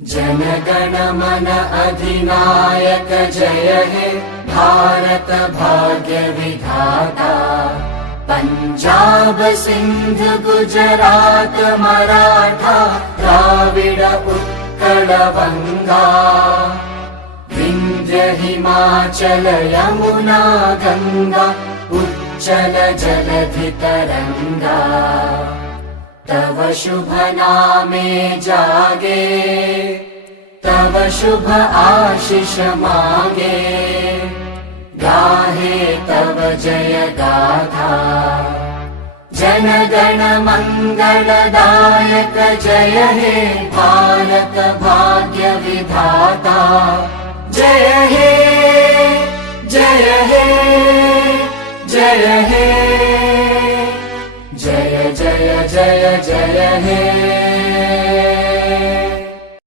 जनगण मन अधिनायक जय हे भारत भाग्य विधाता। पंजाब सिंध गुजरात मराठा द्राविड उत्कल बंगा। विंध्य हिमाचल यमुना गंगा उच्चल जलधि तरंगा। तव शुभ नामे जागे तव शुभ आशीष मागे। गाहे तव जय गाथा जनगण मंगलदायक जय हे भारत भाग्य विधाता। जय हे जय हे जय हे जय जय जय जय हे।